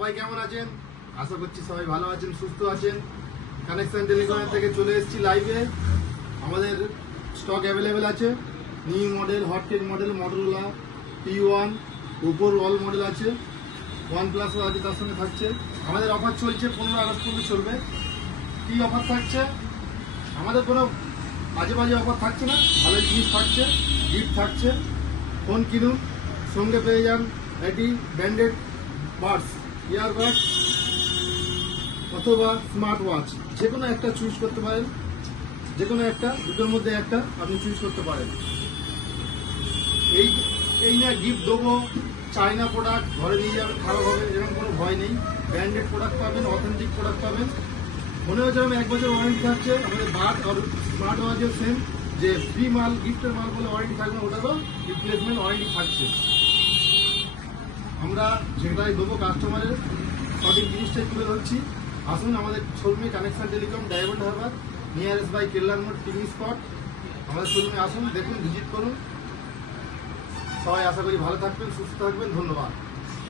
সবাই কেমন আছেন? আশা করছি সবাই ভালো আছেন, সুস্থ আছেন। কানেকশন টেলিকম থেকে চলে এসেছি লাইভে। আমাদের স্টক অ্যাভেলেবেল আছে। New model, hotcake model, Motorola P1, ওপোর অল মডেল আছে, OnePlus আছে, তার সঙ্গে থাকছে। আমাদের অফার চলছে 15 আগস্ট পর্যন্ত চলবে। কী অফার থাকছে? আমাদের কোনো বাজে বাজে অফার থাকছে না, ভালো জিনিস থাকছে, গিফট থাকছে। ফোন কিনুন, সঙ্গে পেয়ে যান এটি ব্র্যান্ডেড বাডস, ইয়ারবাডস অথবা স্মার্ট ওয়াচ। যে কোনো একটা চুজ করতে পারেন, যে কোনো একটা, দুটোর মধ্যে একটা আপনি চুজ করতে পারেন। এই না গিফট দেবো, চাইনা প্রোডাক্ট ঘরে নিয়ে যাবেন খারাপ হবে, এরকম কোনো ভয় নেই। ব্র্যান্ডেড প্রোডাক্ট পাবেন, অথেন্টিক প্রোডাক্ট পাবেন। মনে হচ্ছে আমি 1 বছর ওয়ারেন্টি থাকছে। আমাদের বাড আর স্মার্ট ওয়াচের সেম, যে ফ্রি মাল, গিফটের মাল বলে ওয়ারেন্টি থাকবে, ওটারও রিপ্লেসমেন্ট ওয়ারেন্টি থাকছে। আমরা যেটাই দেবো কাস্টমারের সঠিক জিনিসটাই তুলে ধরছি। আসুন আমাদের শোরুমে, Connection Telecom, Diamond Harbour, nearest by কেল্লার মোড় পিকনিক স্পট। আমাদের শোরুমে আসুন, দেখুন, ভিজিট করুন। সবাই আশা করি ভালো থাকবেন, সুস্থ থাকবেন। ধন্যবাদ।